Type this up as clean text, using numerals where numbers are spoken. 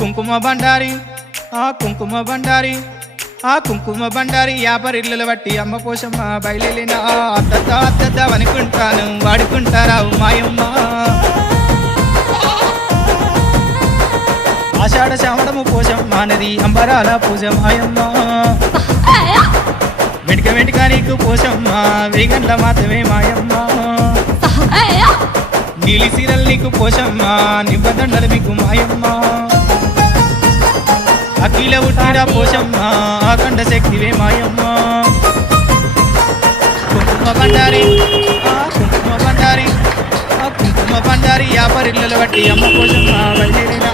కుంకుమ బండారి ఆ కుంకుమ బండారి ఆ కుంకుమ బండారి యాపరిళ్ళలు బట్టి అమ్మ పోషమ్మ బయలునా అద్దద్దా అద్దద్దా అనుకుంటాను వాడుకుంటారావు మాయమ్మ ఆషాఢ శ్రావణము పోషమ్మ నది అంబరాల పూజ మాయమ్మ వెంటిక వెంటిక నీకు పోషమ్మ వేగండ్ల మాత్రమే మాయమ్మ నీలి సీరలు నీకు పోషమ్మ నిబ్బదండలు మీకు మాయమ్మ అఖిల ఉట్టిన పోషమ్మ అఖండ శక్తివే మాయమ్మ కుంకుమ బండారి ఆ కుంకుమ బండారి ఆ కుంకుమ బండారి యాపరిళ్ళలు బట్టి అమ్మ పోషమ్మ బయలుదేరిన